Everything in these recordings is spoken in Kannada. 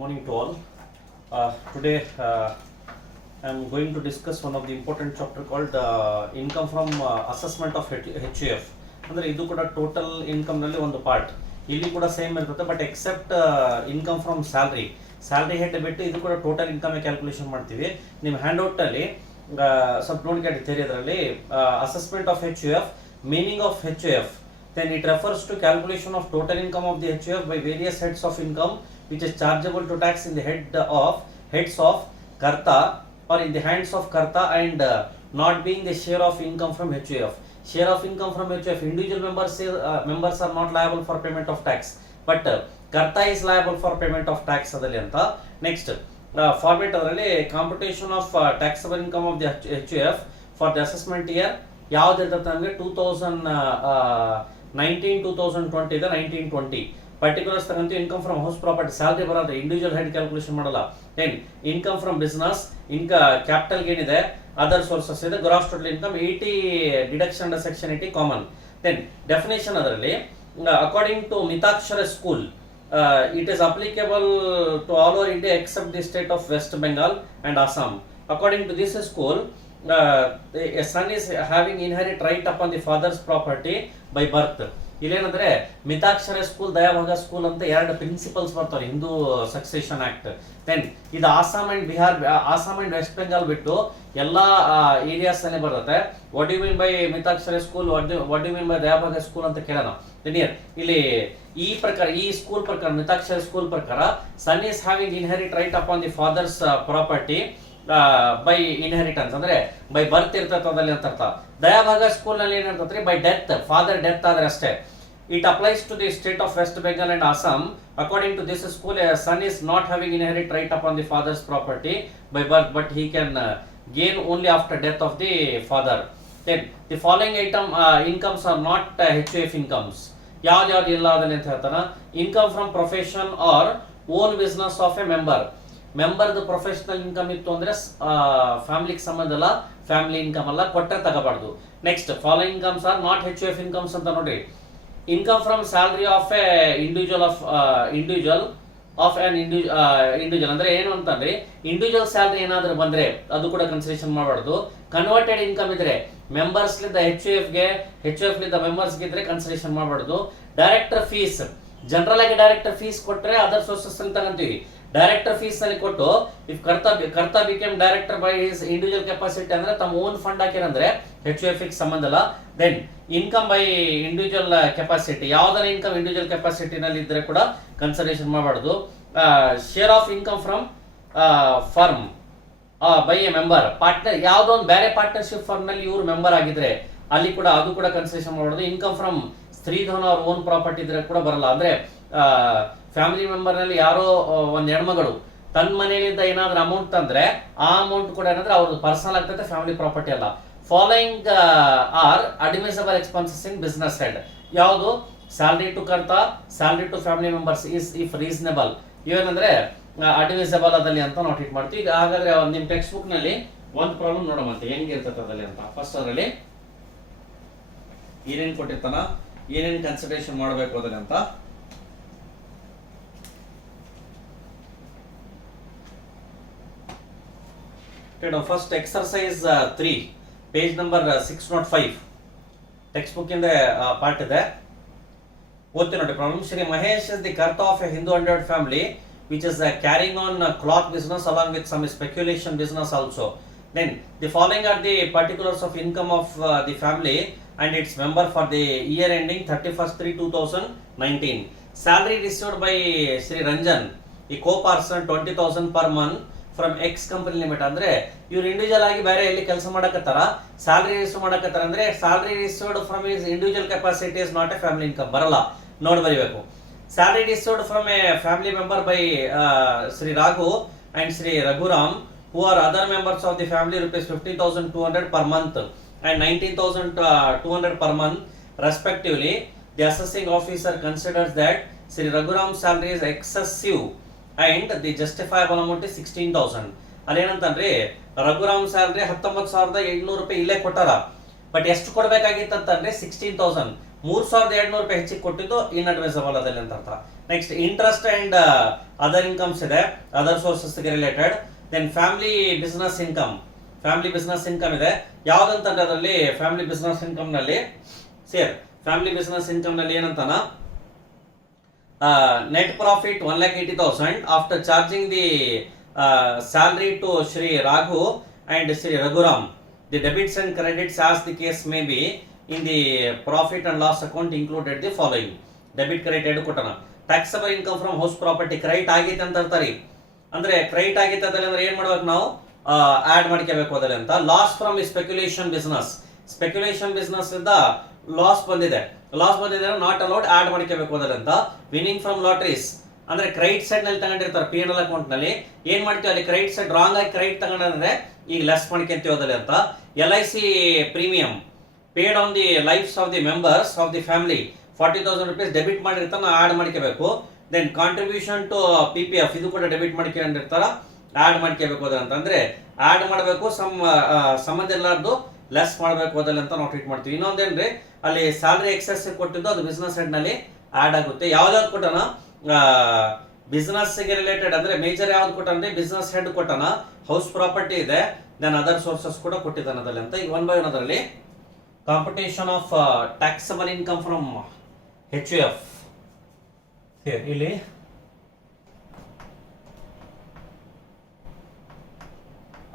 Morning to all. Today I am going to discuss one of the important chapter called income from assessment of HUF. ಅಂದರೆ ಇದು ಕೂಡ ಟೋಟಲ್ ಇನ್ಕಮ್ ನಲ್ಲಿ ಒಂದು ಪಾರ್ಟ್. ಇಲ್ಲಿ ಕೂಡ ಸೇಮ್ ಇರುತ್ತೆ, but except income from salary head ಬಿಟ್ಟು ಇದು ಕೂಡ ಟೋಟಲ್ ಇನ್ಕಮ್ ಕ್ಯಾಲ್ಕುಲೇಷನ್ ಮಾಡ್ತೀವಿ. ನಿಮ್ಮ ಹ್ಯಾಂಡ್ ಔಟ್ ಅಲ್ಲಿ ಸ್ವಲ್ಪ ನೋಡ್ಕೊಂಡಿರ್ತೀರಿ, ಅದರಲ್ಲಿ assessment of HUF, meaning of HUF. Then it refers to calculation of total income of the HUF by various heads of income which is chargeable to tax in the heads of karta or in the hands of karta and not being the share of income from HUF. Share of income from HUF, individual members are not liable for payment of tax, but karta is liable for payment of tax adali anta. Next format adರಲ್ಲಿ computation of taxable income of the HUF for the assessment year ಯಾವ್ದು ಇರ್ತದೆ ಅಂದ್ರೆ 2019-2020 ಇದೆ. 1920 ಪರ್ಟಿಕ್ಯುಲರ್ಸ್ ತಗೊಂಡು income from house property salary ಬರೋದು, ಇಂಡಿವಿಜುವಲ್ ಹೆಡ್ ಕ್ಯಾಲ್ಕುಲೇಷನ್ ಮಾಡಲ್ಲ. Then income from business, capital gain ಇದೆ, ಅದರ್ ಸೋರ್ಸಸ್ ಇದೆ, gross total income 80 deduction under section 80 common. Then definition ಅದರಲ್ಲಿ according to Mitakshara school it is applicable to all over India except the state of West Bengal and Assam. According to this school, a son is having inherit right upon the father's property by birth. ಇಲ್ಲೇನಂದ್ರೆ ಮಿತಾಕ್ಷರ ಸ್ಕೂಲ್, ದಯಾಭಾಗ ಸ್ಕೂಲ್ ಅಂತ ಎರಡು ಪ್ರಿನ್ಸಿಪಲ್ಸ್ ಬರ್ತಾರೆ ಹಿಂದೂ ಸಕ್ಸೆಷನ್ ಆಕ್ಟ್. ದೆನ್ ಇದು ಆಸಾಮ್ ಅಂಡ್ ಬಿಹಾರ್, ಆಸಾಮ್ ಅಂಡ್ ವೆಸ್ಟ್ ಬೆಂಗಾಲ್ ಬಿಟ್ಟು ಎಲ್ಲಾ ಏರಿಯಾಸ್ ಅಲ್ಲಿ ಬರುತ್ತೆ. What you mean by Mitakshara school, what you mean by Dayabhaga school ಅಂತ ಕೇಳೋಣ. ಇಲ್ಲಿ ಈ ಪ್ರಕಾರ, ಈ ಸ್ಕೂಲ್ ಪ್ರಕಾರ, ಮಿತಾಕ್ಷರ ಸ್ಕೂಲ್ ಪ್ರಕಾರ son is having inherit right upon the father's property by inheritance, ಅಂದ್ರೆ ಬೈ ಬರ್ತ್ ಇರ್ತದಲ್ಲಿ ಅಂತ ಅರ್ಥ. ದಯಾಭಾಗ ಸ್ಕೂಲ್ ನಲ್ಲಿ ಏನಿರ್ತೈತ್ರಿ, ಬೈ ಡೆತ್, ಫಾದರ್ ಡೆತ್ ಆದ್ರೆ ಅಷ್ಟೇ. It applies to the state of West Bengal and Assam. According to this school, son is not having inherit right upon the father's property by birth, but he can gain only after death of the father. Then the following incomes are not HUF incomes. ಯಾವ್ದು ಇಲ್ಲ ಅದನ್ನ ಅಂತ ಹೇಳ್ತಾನ. Income from profession or own business of a ಮೆಂಬರ್ದು ಪ್ರೊಫೆಷನಲ್ ಇನ್ಕಮ್ ಇತ್ತು ಅಂದ್ರೆ ಫ್ಯಾಮಿಲಿಗೆ ಸಂಬಂಧ ಅಲ್ಲ, ಫ್ಯಾಮಿಲಿ ಇನ್ಕಮ್ ಅಲ್ಲ, ಕೊಟ್ಟರೆ ತಗೋಬಾರ್ದು. Next following incomes are not HUF incomes ಅಂತ ನೋಡ್ರಿ. Income from salary of a individual ಅಂದ್ರೆ ಏನು ಅಂತಂದ್ರೆ, ಇಂಡಿವಿಜುವಲ್ ಸ್ಯಾಲರಿ ಏನಾದ್ರೂ ಬಂದ್ರೆ ಅದು ಕೂಡ ಕನ್ಸಿಡರೇಷನ್ ಮಾಡಬಾರ್ದು. ಕನ್ವರ್ಟೆಡ್ ಇನ್ಕಮ್ ಇದ್ರೆ ಮೆಂಬರ್ಸ್ ಲಿಂದ HUF ಲಿಂದ ಮೆಂಬರ್ಸ್ ಇದ್ರೆ ಕನ್ಸಿಡರೇಷನ್ ಮಾಡಬಾರ್ದು. ಡೈರೆಕ್ಟರ್ ಫೀಸ್, ಜನರಲ್ ಆಗಿ ಡೈರೆಕ್ಟರ್ ಫೀಸ್ ಕೊಟ್ರೆ ಅದರ್ ಸೋರ್ಸಸ್ ಅಲ್ಲಿ ತಗೊಂತೀವಿ. ಡೈರೆಕ್ಟರ್ ಫೀಸ್ ನಲ್ಲಿ ಕೊಟ್ಟು if karta became director by his individual capacity ಅಂದ್ರೆ ತಮ್ಮ ಓನ್ ಫಂಡ್ ಹಾಕಿರಂದ್ರೆ HUF ಗೆ ಸಂಬಂಧ ಇಲ್ಲ. Then income by individual capacity, ಯಾವ್ದಾರ ಇನ್ಕಮ್ ಇಂಡಿವಿಜುವಲ್ ಕೆಪಾಸಿಟಿ ನಲ್ಲಿ ಇದ್ರೆ ಕೂಡ ಕನ್ಸಿಡರೇಷನ್ ಮಾಡಬಾರ್ದು. Share of income from firm by a member, partner, ಯಾವ್ದೋ ಒಂದು ಬೇರೆ ಪಾರ್ಟ್ನರ್ಶಿಪ್ ಫರ್ಮ್ ನಲ್ಲಿ ಇವ್ರು ಮೆಂಬರ್ ಆಗಿದ್ರೆ ಅಲ್ಲಿ ಕೂಡ ಅದು ಕೂಡ ಕನ್ಸಿಡರೇಷನ್ ಮಾಡಬಾರ್ದು. ಇನ್ಕಮ್ ಫ್ರಮ್ ಸ್ತ್ರೀಧನ ಅವ್ರ ಓನ್ ಪ್ರಾಪರ್ಟಿ ಇದ್ರೆ ಕೂಡ ಬರಲ್ಲ. ಅಂದ್ರೆ ಫ್ಯಾಮಿಲಿ ಮೆಂಬರ್ ನಲ್ಲಿ ಯಾರೋ ಒಂದ್ ಹೆಣ್ಮಗಳು ತನ್ನ ಮನೆಯಿಂದ ಏನಾದ್ರೂ ಅಮೌಂಟ್ ತಂದ್ರೆ ಆ ಅಮೌಂಟ್ ಕೂಡ ಏನಂದ್ರೆ ಅವ್ರದ್ದು ಪರ್ಸನಲ್ ಆಗ್ತದೆ, ಫ್ಯಾಮಿಲಿ ಪ್ರಾಪರ್ಟಿ ಅಲ್ಲ. Following are admissible expenses in business head. ಯಾವುದು? Salary to karta, salary to family members is if reasonable, ಇವೇನಂದ್ರೆ ಅಡ್ಮಿಸಬಲ್ ಅದಲ್ಲಿ ಅಂತ ನಾವು ಟ್ರೀಟ್ ಮಾಡ್ತೀವಿ. ಈಗ ಹಾಗಾದ್ರೆ ನಿಮ್ ಟೆಕ್ಸ್ಟ್ ಬುಕ್ ನಲ್ಲಿ ಒಂದು ಪ್ರಾಬ್ಲಮ್ ನೋಡೋಮಂತೆ ಹೆಂಗಿರ್ತದೆ ಅದಲ್ಲಿ ಅಂತ. ಫಸ್ಟ್ ಅದರಲ್ಲಿ ಏನೇನ್ ಕೊಟ್ಟಿರ್ತಾನ, ಏನೇನ್ ಕನ್ಸಿಡರೇಷನ್ ಮಾಡಬೇಕು ಅದಲ್ಲಿ ಅಂತ. First exercise 3, page number 605 text book ಇಂದ ಪಾರ್ಟ್ ಇದೆ, ಓದ್ತೀನಿ ನೋಡಿ problem. Shri Mahesh is the karta of a Hindu undivided family which is carrying on cloth business along with some speculation business also. Then the following are the particulars of income of the family and its member for the year ending 31/3/2019. Salary received by Sri Ranjan, the co-person 20,000 per month from X company limit. ಅಂದ್ರೆ ಇವ್ರು ಇಂಡಿವಿಜುವಲ್ ಆಗಿ ಬೇರೆ ಎಲ್ಲಿ ಕೆಲಸ ಮಾಡಕತ್ತಾರ, ಸ್ಯಾಲರಿ ರಿಸೀವ್ ಮಾಡಕತ್ತಾರ ಅಂದ್ರೆ salary received from his individual capacity is not a family income, ಬರಲ್ಲ, ನೋಡಿ ಬರೀಬೇಕು. Salary received from a family member by Sri Raghu and Sri Raghuram, who are other members of the family, rupees 15,200 per month and 19,200 per month respectively. The assessing officer considers that Sri Raghuram's salary is excessive and the justifiable amount is 16,000. ಅಲ್ಲೇನಂತಂದ್ರೆ ರಘುರಾಮ್ ಸ್ಯಾಲರಿ 19,800 ರೂಪಾಯಿ ಇಲ್ಲೇ ಕೊಟ್ಟಾರ, ಬಟ್ ಎಷ್ಟು ಕೊಡ್ಬೇಕಾಗಿತ್ತಂತಂದ್ರೆ 16,000, 3,200 ರೂಪಾಯಿ ಹೆಚ್ಚಿಗೆ ಕೊಟ್ಟಿದ್ದು ಇನ್ಅಡ್ಮಿಸಬಲ್ ಅದಲ್ಲಿ ಅಂತ ಅರ್ಥ. Next interest and other incomes ಇದೆ, ಅದರ್ ಸೋರ್ಸಸ್ಗೆ related. Then family business income ಇದೆ. ಯಾವ್ದಂತಂದ್ರೆ ಅದರಲ್ಲಿ ಫ್ಯಾಮಿಲಿ ಬಿಸ್ನೆಸ್ ಇನ್ಕಮ್ ನಲ್ಲಿ ಫ್ಯಾಮಿಲಿ ಬಿಸ್ನೆಸ್ ಇನ್ಕಮ್ ನಲ್ಲಿ ಏನಂತಾನ, net profit 1,80,000 after charging the salary to Shri Raghu and Shri Raghuram. The debits and credits as the case may be in the profit and loss account included the following. Debit credit ಎರಡು ಕೊಟ್ಟನ. Taxable income from house property credit ಆಗೈತೆ ಅಂತ ಇರ್ತಾರೆ. ಅಂದ್ರೆ ಕ್ರೆಡಿಟ್ ಆಗೈತೆ ಅಂದ್ರೆ ಏನ್ ಮಾಡ್ಬೇಕು ನಾವು, ಆಡ್ ಮಾಡ್ಕೋಬೇಕು ಅದರಲ್ಲಿ ಅಂತ. ಲಾಸ್ ಫ್ರಮ್ ಸ್ಪೆಕ್ಯುಲೇಷನ್ ಬಿಸ್ನೆಸ್ ಇಂದ ಲಾಸ್ ಬಂದಿದೆ ನಾಟ್ ಅಲೌಡ್, ಆಡ್ ಮಾಡ್ಕೋಬೇಕು ಅದರಲ್ಲಿ ಅಂತ. ವಿನಿಂಗ್ ಫ್ರಮ್ ಲಾಟ್ರೀಸ್ ಅಂದ್ರೆ ಕ್ರೆಡಿಟ್ ಸೈಡ್ ನಲ್ಲಿ ತಗೊಂಡಿರ್ತಾರೆ P&L ಅಕೌಂಟ್ ನಲ್ಲಿ, ಏನ್ ಮಾಡ್ತೀವಿ ಅಲ್ಲಿ ಕ್ರೆಡಿಟ್ ಸೈಡ್ ರಾಂಗ್ ಆಗಿ ಕ್ರೆಡಿಟ್ ತಗೊಂಡ್ರೆ ಈಗ ಲೆಸ್ ಮಾಡ್ಕೊಂತೀವಿ ಅದರಲ್ಲಿ ಅಂತ. LIC premium paid on the lives of the members of the family 40,000 rupees debit ಮಾಡಿರ್ತಾನ, ಆಡ್ ಮಾಡ್ಕೋಬೇಕು. ದೆನ್ ಕಾಂಟ್ರಿಬ್ಯೂಷನ್ ಟು PPF ಇದು ಕೂಡ ಡೆಬಿಟ್ ಮಾಡ್ಕೊಂಡಿರ್ತಾರ, ಆಡ್ ಮಾಡ್ಕೋಬೇಕು ಅದಂತ. ಅಂದ್ರೆ ಆಡ್ ಮಾಡಬೇಕು, ಸಂಬಂಧ ಇರಲಾರ್ದು ಲೆಸ್ ಮಾಡಬೇಕು ಅದಲ್ಲ ಅಂತ ನಾವು ಟ್ರೀಟ್ ಮಾಡ್ತೀವಿ. ಇನ್ನೊಂದೇನ್ರಿ, ಅಲ್ಲಿ ಸ್ಯಾಲರಿ ಎಕ್ಸೆಸ್ ಕೊಟ್ಟಿದ್ದು ಅದು ಬಿಸ್ನೆಸ್ ಹೆಡ್ ನಲ್ಲಿ ಆಡ್ ಆಗುತ್ತೆ. ಯಾವ್ದಾವ್ದು ಕೊಟ್ಟನ, ಬಿಸ್ನೆಸ್ ಗೆ ರಿಲೇಟೆಡ್ ಅಂದ್ರೆ ಮೇಜರ್ ಯಾವ್ದು ಕೊಟ್ಟಂದ್ರೆ ಬಿಸ್ನೆಸ್ ಹೆಡ್ ಕೊಟ್ಟನ, ಹೌಸ್ ಪ್ರಾಪರ್ಟಿ ಇದೆ, ದೆನ್ ಅದರ್ ಸೋರ್ಸಸ್ ಕೂಡ ಕೊಟ್ಟಿದ್ದಾನೆ ಅದರಲ್ಲಿ ಅಂತ. ಈಗ 1 by 1 ಅದರಲ್ಲಿ computation of taxable income from HUF. ಇಲ್ಲಿ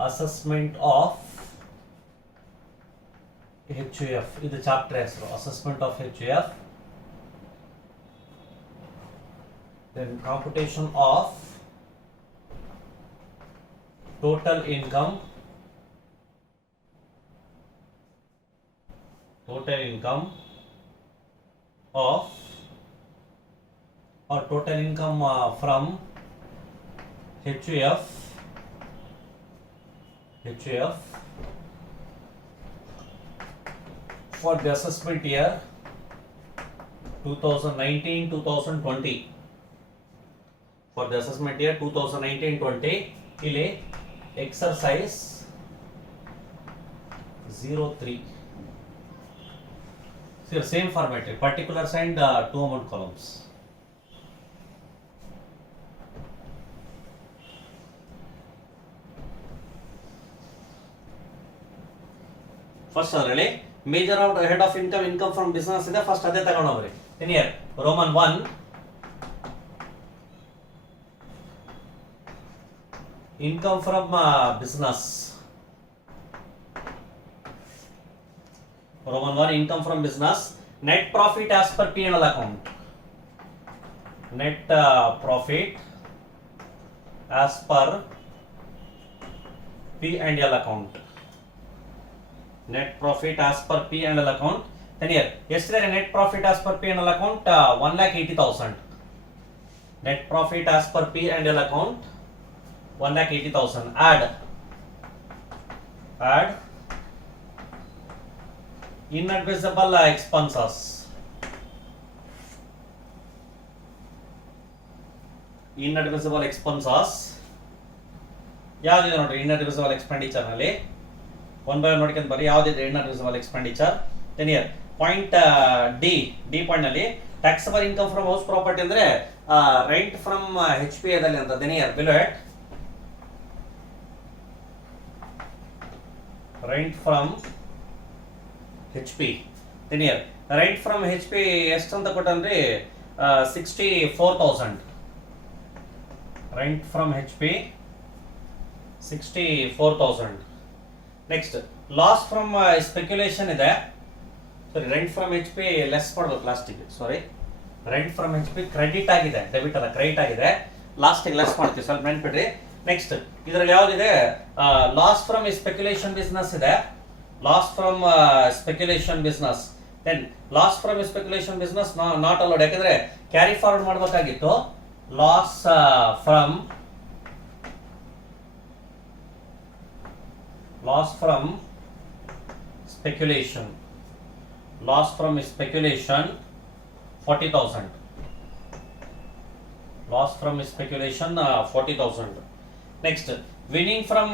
ಅಸೆಸ್ಮೆಂಟ್ ಆಫ್ HUF ಇದು ಚಾಪ್ಟರ್ ಹೆಸರು, assessment of HUF. then computation of total income of or total income from HUF for the assessment year 2019-2020. For the assessment year 2019-20 ಇಲ್ಲಿ exercise 03 same format, particulars and 2 amount columns. First ಅದರಲ್ಲಿ major of head of income from business ಇದೆ, ಫಸ್ಟ್ ಅದೇ ತಗೊಂಡೋಗ್ರಿ. Year roman 1 income from business. Roman 1 income from business. Net profit as per P&L account. Net profit as per P&L account. Net profit as per P&L account. Then here, yesterday net profit as per P&L account 1,80,000. Net profit as per P&L account 1,80,000. Add inadmissible expenses. ಯಾವ್ದಿದೆ ನೋಡ್ರಿ inadmissible expenditure ನಲ್ಲಿ 1 by 1 ನೋಡ್ಕೊಂಡು ಬರ್ರಿ ಯಾವ್ದಿದೆ inadmissible expenditure. then here point D point ನಲ್ಲಿ taxable income from house property ಅಂದ್ರೆ rent from HPA ದಲ್ಲಿ ಅಂತ. then here below it rent from HP. then here rent from HP ಎಷ್ಟು ಅಂತ ಕೊಟ್ಟಂದ್ರೆ 64,000. rent from HP 64,000. next loss from speculation ಇದೆ. sorry rent from HP less ಮಾಡಬೇಕು ಲಾಸ್ಟಿಗೆ. sorry rent from HP credit ಆಗಿದೆ, ಡೆಬಿಟ್ ಅಲ್ಲ ಕ್ರೆಡಿಟ್ ಆಗಿದೆ, ಲಾಸ್ಟಿಗೆ ಲೆಸ್ ಮಾಡ್ತೀವಿ, ಸ್ವಲ್ಪ ನೆನ್ಪಿಡ್ರಿ. ನೆಕ್ಸ್ಟ್ ಇದರಲ್ಲಿ ಯಾವ್ದಿದೆ, ಲಾಸ್ ಫ್ರಮ್ ಸ್ಪೆಕ್ಯುಲೇಷನ್ ಬಿಸ್ನೆಸ್ ಇದೆ, loss from speculation business. Then loss from speculation business not allowed, ಯಾಕಂದ್ರೆ ಕ್ಯಾರಿ ಫಾರ್ವರ್ಡ್ ಮಾಡಬೇಕಾಗಿತ್ತು. Loss from speculation 40,000. loss from speculation 40,000. next winning from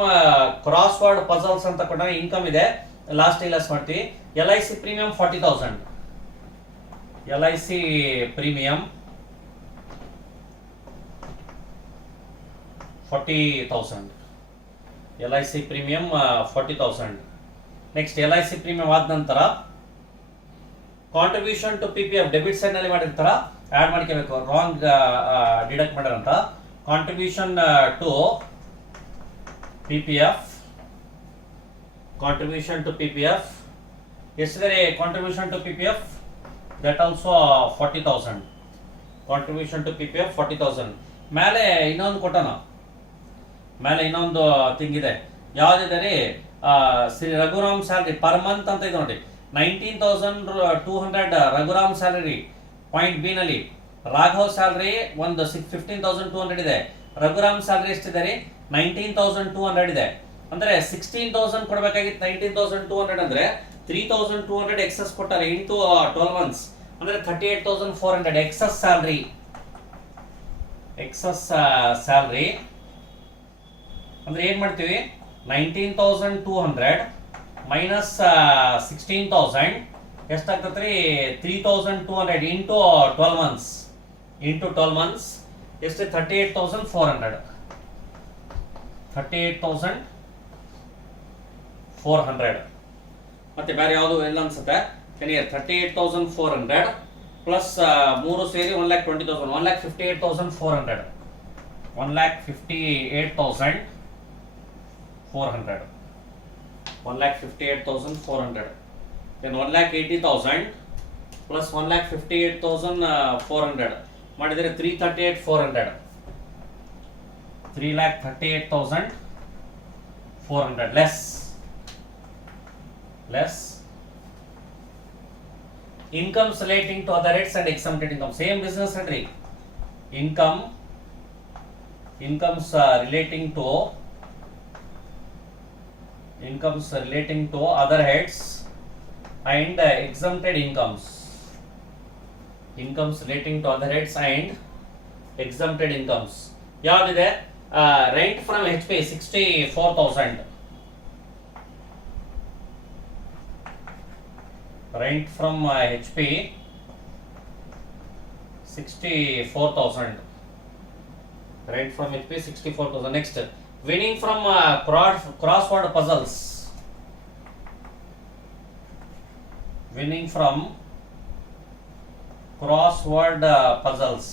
crossword puzzles ಅಂತ ಕೊಟ್ಟ ಇನ್ಕಮ್ ಇದೆ, ಲಾಸ್ಟ್ ಲೆಸ್ ಮಾಡ್ತೀವಿ. LIC premium 40,000. LIC premium 40,000. LIC premium 40,000. Next LIC premium ಆದ ನಂತರ contribution to PPF debit side ನಲ್ಲಿ ಮಾಡಿರ್ತಾರ, ಆಡ್ ಮಾಡ್ಕೋಬೇಕು. ರಾಂಗ್ ಡಿಡಕ್ಟ್ ಮಾಡ್ಯಾರಂತ. Contribution to PPF, contribution to PPF ಎಷ್ಟಿದೆ? Contribution to PPF that also 40,000. Contribution to PPF 40,000. ಮೇಲೆ ಇನ್ನೊಂದು ಕೊಟ್ಟನ, ಮೇಲೆ ಇನ್ನೊಂದು ಥಿಂಗ್ ಇದೆ. ಯಾವ್ದಿದೆ ರೀ? Shri Raghuram salary per month ಅಂತ ಇದೆ ನೋಡಿ. 19,200 ರಘುರಾಮ್ ಸ್ಯಾಲರಿ ಪಾಯಿಂಟ್ ಬಿ ನಲ್ಲಿ. ರಾಘವ್ ಸ್ಯಾಲರಿ ಒಂದು 15,200 ಇದೆ. ರಘುರಾಮ್ ಸ್ಯಾಲರಿ ಎಷ್ಟಿದೆ ರೀ? 19,200 ಇದೆ. ಅಂದ್ರೆ 16,000 ಕೊಡಬೇಕಾಗಿತ್ತು. 19,200 ಅಂದ್ರೆ 3,200 ಎಕ್ಸಸ್ ಕೊಟ್ಟಾರೆ ಇಂಟು 12 ಮಂತ್ಸ್ ಅಂದ್ರೆ 38,400 ಎಕ್ಸಸ್ ಸ್ಯಾಲರಿ. ಎಕ್ಸಸ್ ಸ್ಯಾಲರಿ ಅಂದ್ರೆ ಏನ್ ಮಾಡ್ತೀವಿ? 19,200 minus 16,000 ಎಷ್ಟಾಗ್ತದ್ರಿ? 3,200 into 12 months. Into 12 months ಎಷ್ಟು? 38,400. 38,400 ಮತ್ತೆ ಬೇರೆ ಯಾವುದು ಇಲ್ಲ ಅನ್ಸುತ್ತೆ. 38,400 ಪ್ಲಸ್ 3 ಸೇರಿ 1,20,000. 1,58,400. 1,58,400. 1,58,400. then 1,80,000 plus 1,58,400 ಮಾಡಿದರೆ 338,400. 3,38,400 less incomes relating to other rates and exempted income. Same business entry. Incomes relating to other heads and exempted incomes. Incomes relating to other heads and exempted incomes. ಯಾವ್ದಿದೆ? Rent from HP 64,000. Rent from HP 64,000. Rent from HP 64,000. Next, winning from crossword puzzles. Winning from crossword puzzles.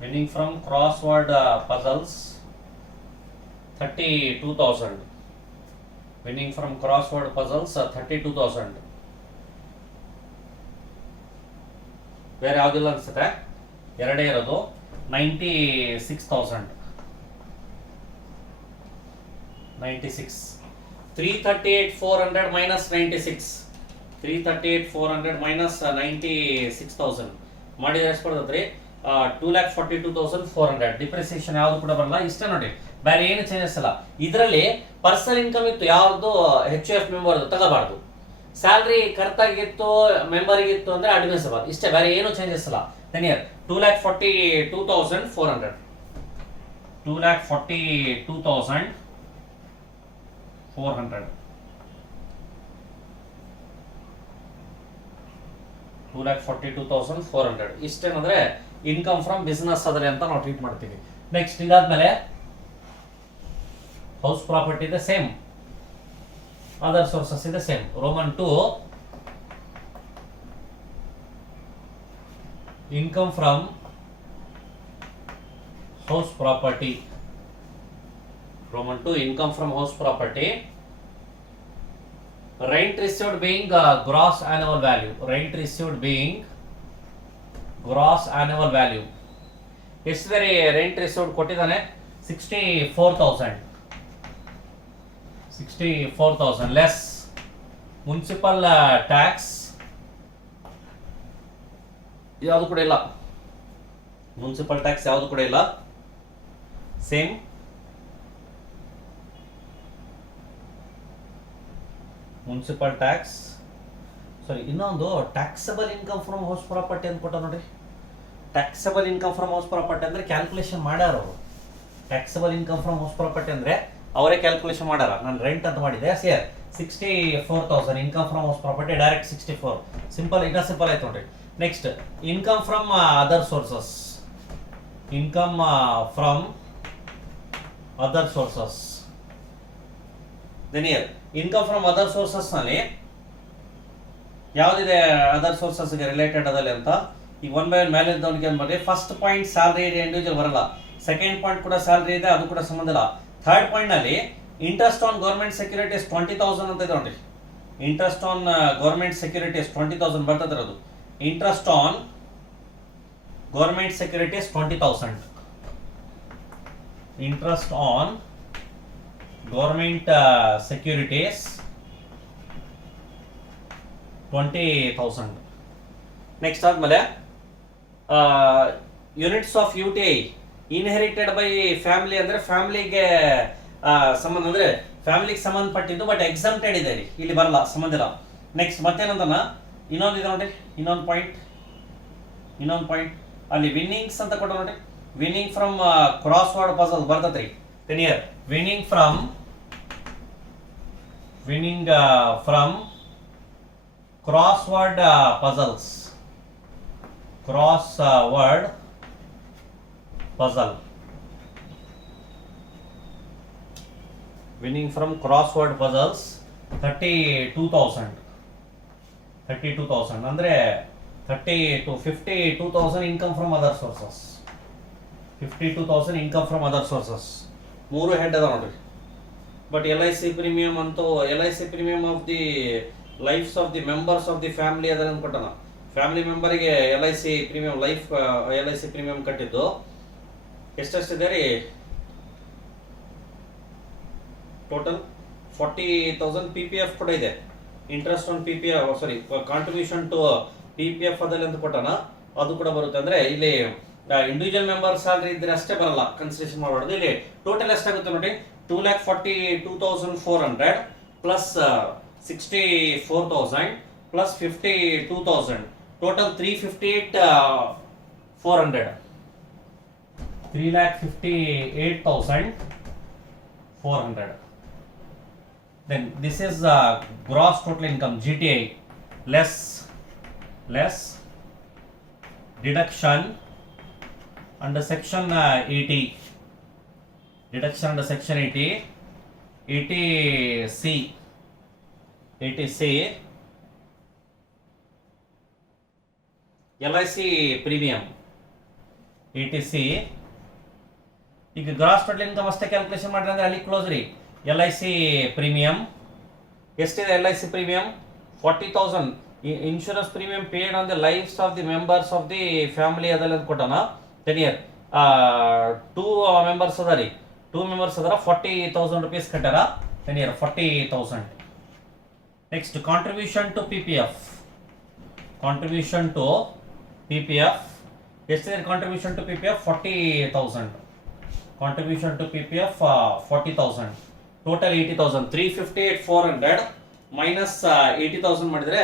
Winning from crossword puzzles 32,000. Winning from crossword puzzles 32,000. ಬೇರೆ ಯಾವುದಿಲ್ಲ ಅನ್ಸುತ್ತೆ, ಎರಡೇ ಇರೋದು. 96,000. 96. 338,400 minus 96. 338,400 minus 96,000 ಮಾಡಿದ್ರೆ ಎಷ್ಟು ಬರ್ತದ್ರಿ? 2,42,400. ಡಿಪ್ರಿಸಿಯೇಷನ್ ಯಾವುದು ಕೂಡ ಬರಲ್ಲ. ಇಷ್ಟ ನೋಡಿ, ಬೇರೆ ಏನು ಚೇಂಜಸ್ ಇಲ್ಲ. ಇದರಲ್ಲಿ ಪರ್ಸನಲ್ ಇನ್ಕಮ್ ಇತ್ತು, ಯಾವ್ದು HUF ಮೆಂಬರ್ ತಗೋಬಾರ್ದು. ಸ್ಯಾಲ್ರಿ ಕರೆಕ್ಟಾಗಿತ್ತು, ಮೆಂಬರ್ಗಿತ್ತು ಅಂದ್ರೆ ಅಡ್ಮಿಸಬಲ್. ಇಷ್ಟೇ, ಬೇರೆ ಏನು ಚೇಂಜಸ್ ಇಲ್ಲ. then here 2,42,400. 2,42,400. 2,42,400 ಇಷ್ಟೇನಂದ್ರೆ income from business ಅದರಲ್ಲಿ ಅಂತ ನಾವು ಟ್ರೀಟ್ ಮಾಡ್ತೀವಿ. ನೆಕ್ಸ್ಟ್ ಇದಾದ್ಮೇಲೆ ಹೌಸ್ ಪ್ರಾಪರ್ಟಿ ಇದೆ ಸೇಮ್, ಅದರ್ ಸೋರ್ಸಸ್ ಇದೆ same. Roman 2 income from house property. Roman 2 income from house property. Rent received being gross annual value. Rent received being gross annual value. ಎಷ್ಟಿದೆ ರೆಂಟ್ ರಿಸೀವ್ಡ್ ಕೊಟ್ಟಿದ್ದಾನೆ? 64,000. 64,000 ಲೆಸ್ ಮುನ್ಸಿಪಲ್ ಟ್ಯಾಕ್ಸ್ ಯಾವುದು ಕೂಡ ಇಲ್ಲ. ಮುನ್ಸಿಪಲ್ ಟ್ಯಾಕ್ಸ್ ಯಾವುದು ಕೂಡ ಇಲ್ಲ. Same municipal tax. ಸಾರಿ, ಇನ್ನೊಂದು taxable income from house property ಅಂತ ಕೊಟ್ಟ ನೋಡಿ. Taxable income from house property ಅಂದ್ರೆ ಕ್ಯಾಲ್ಕುಲೇಷನ್ ಮಾಡ್ಯಾರ ಅವರು. Taxable income from house property ಅಂದ್ರೆ ಅವರೇ ಕ್ಯಾಲ್ಕುಲೇಷನ್ ಮಾಡ್ಯಾರ. ನಾನು ರೆಂಟ್ ಅಂತ ಮಾಡಿದ್ದೆ. ಸೇರ್ 64,000 income from house property, direct 64. Simple, ಈಗ ಸಿಂಪಲ್ ಆಯ್ತು ನೋಡ್ರಿ. Next income from other sources. Income from other sources. Then here income from other sources ನಲ್ಲಿ ಯಾವ್ದಿದೆ ಅದರ್ ಸೋರ್ಸಸ್ ಗೆ ರಿಲೇಟೆಡ್ ಅದಲ್ಲಿ ಅಂತ ಈಗ ಒನ್ ಬೈ ಒನ್ ಮೇಲೆ ಇದ್ದವನಿಗೆ ಏನ್ ಮಾಡಿ, ಫಸ್ಟ್ ಪಾಯಿಂಟ್ ಸ್ಯಾಲರಿ ಇದೆ, ಇಂಡಿವಿಜುವಲ್ ಬರಲ್ಲ. ಸೆಕೆಂಡ್ ಪಾಯಿಂಟ್ ಕೂಡ ಸ್ಯಾಲರಿ ಇದೆ, ಅದು ಕೂಡ ಸಂಬಂಧ ಇಲ್ಲ. ಥರ್ಡ್ ಪಾಯಿಂಟ್ ನಲ್ಲಿ ಇಂಟ್ರೆಸ್ಟ್ ಆನ್ ಗೌರ್ಮೆಂಟ್ ಸೆಕ್ಯೂರಿಟೀಸ್ 20,000 ಅಂತ ಇದೆ ನೋಡಿ. ಇಂಟ್ರೆಸ್ಟ್ ಆನ್ ಗೌರ್ಮೆಂಟ್ ಸೆಕ್ಯೂರಿಟೀಸ್ 20,000 ಬರ್ತದೆ ಅದು. Interest on government securities 20,000. Interest on government securities 20,000. Next ಆದ್ಮೇಲೆ units of UTI inherited by family ಅಂದ್ರೆ ಫ್ಯಾಮಿಲಿಗೆ ಸಂಬಂಧ, ಅಂದ್ರೆ ಫ್ಯಾಮಿಲಿಗೆ ಸಂಬಂಧಪಟ್ಟಿದ್ದು, ಬಟ್ ಎಕ್ಸಮ್ಟೆಡ್ ಇದೆ ರೀ, ಇಲ್ಲಿ ಬರಲ್ಲ, ಸಂಬಂಧ ಇಲ್ಲ. ನೆಕ್ಸ್ಟ್ ಮತ್ತೇನಂತಾನ ಇನ್ನೊಂದು ಇದೆ ನೋಡಿ, ಇನ್ನೊಂದು ಪಾಯಿಂಟ್ ಅಲ್ಲಿ ವಿನ್ನಿಂಗ್ಸ್ ಅಂತ ಕೊಟ್ಟ ನೋಡಿ. Winning from crossword puzzle ಬರ್ತದ್ರಿ. Then here winning from crossword puzzles, crossword puzzle, winning from crossword puzzles 32,000 ಅಂದ್ರೆ 52,000 income from other sources. 52,000 income from other sources. 3 head ಅದ ನೋಡ್ರಿ. ಬಟ್ LIC ಪ್ರೀಮಿಯಂ ಅಂತೂ LIC premium of the lives of the members of the family ಅದರ ಕೊಟ್ಟನ. ಫ್ಯಾಮಿಲಿ ಮೆಂಬರಿಗೆ LIC premium life LIC premium ಕಟ್ಟಿದ್ದು ಎಷ್ಟೆಷ್ಟಿದೆ ರೀ, ಟೋಟಲ್ 40,000. PPF ಕೂಡ ಇದೆ, interest on PPF, sorry contribution to PPF ಅದಲ್ಲಿ ಅಂತ ಕೊಟ್ಟನ, ಅದು ಕೂಡ ಬರುತ್ತೆ. ಅಂದ್ರೆ ಇಲ್ಲಿ ಇಂಡಿವಿಜುವಲ್ ಮೆಂಬರ್ ಸ್ಯಾಲರಿ ಇದ್ರೆ ಅಷ್ಟೇ ಬರಲ್ಲ, ಕನ್ಸಿಡರೇಷನ್ ಮಾಡಬಾರ್ದು. ಇಲ್ಲಿ ಟೋಟಲ್ ಎಷ್ಟಾಗುತ್ತೆ ನೋಡಿ, 2,42,400 plus 64,000 plus 52,000, total 358,400. 358,400. Then this is gross total income, GTI, less deduction under section 80, deduction under section 80C LIC premium 80C. ಈಗ ಗ್ರಾಸ್ ಟೋಟಲ್ ಇನ್ಕಮ್ ಅಷ್ಟೇ ಕ್ಯಾಲ್ಕುಲೇಷನ್ ಮಾಡಿದ್ರೆ ಅಂದ್ರೆ ಅಲ್ಲಿ ಕ್ಲೋಸ್ ರೀ. LIC ಪ್ರೀಮಿಯಂ ಎಷ್ಟಿದೆ? LIC premium 40,000. Insurance premium paid on the lifes of the members of the family ಅದೆಲ್ಲ ಕೊಟ್ಟನ. 10 ಇಯರ್ 2 ಮೆಂಬರ್ಸ್ ಅದ ರೀ, 2 ಮೆಂಬರ್ಸ್ ಅದರ 40,000 ರೂಪೀಸ್ ಕಟ್ಟಾರ. 10 year 40,000. Next contribution to PPF ಎಷ್ಟಿದೆ? Contribution to PPF 40,000. Contribution to PPF 40,000. Total 80,000. 358,400 minus 80,000 ಮಾಡಿದ್ರೆ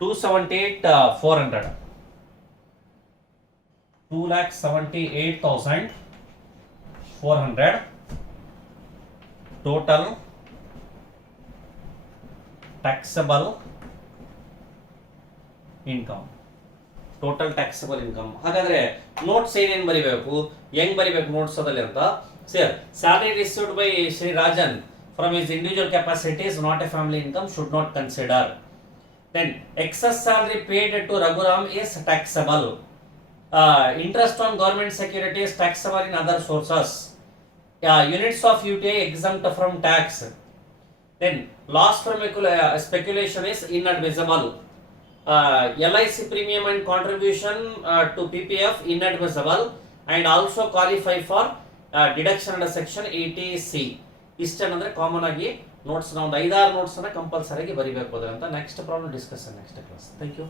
278,400. 278,400 ಟೋಟಲ್ ಟ್ಯಾಕ್ಸಬಲ್ ಇನ್ಕಮ್. ಹಾಗಾದ್ರೆ ನೋಟ್ಸ್ ಏನೇನ್ ಬರಿಬೇಕು, ಹೆಂಗ್ ಬರಿಬೇಕು ನೋಟ್ಸ್ ಅದಲ್ಲಿ ಅಂತ. Sir, salary received by Shri Rajan from his individual capacities not a family income, should not consider. Then excess salary paid to Raghuram is taxable. Interest on government securities taxable in other sources. Units of UTI exempt from tax. Then loss from speculation is inadmissible. LIC premium and contribution to PPF inadmissible and also qualify for deduction under section 80C. ಇಷ್ಟೇನಂದ್ರೆ ಕಾಮನ್ ಆಗಿ ನೋಟ್ಸ್ ಒಂದು 5-6 ನೋಟ್ಸ್ ಕಂಪಲ್ಸರಿ ಬರಿಬೇಕು ಅಂತ. Next problem discuss next class. Thank you.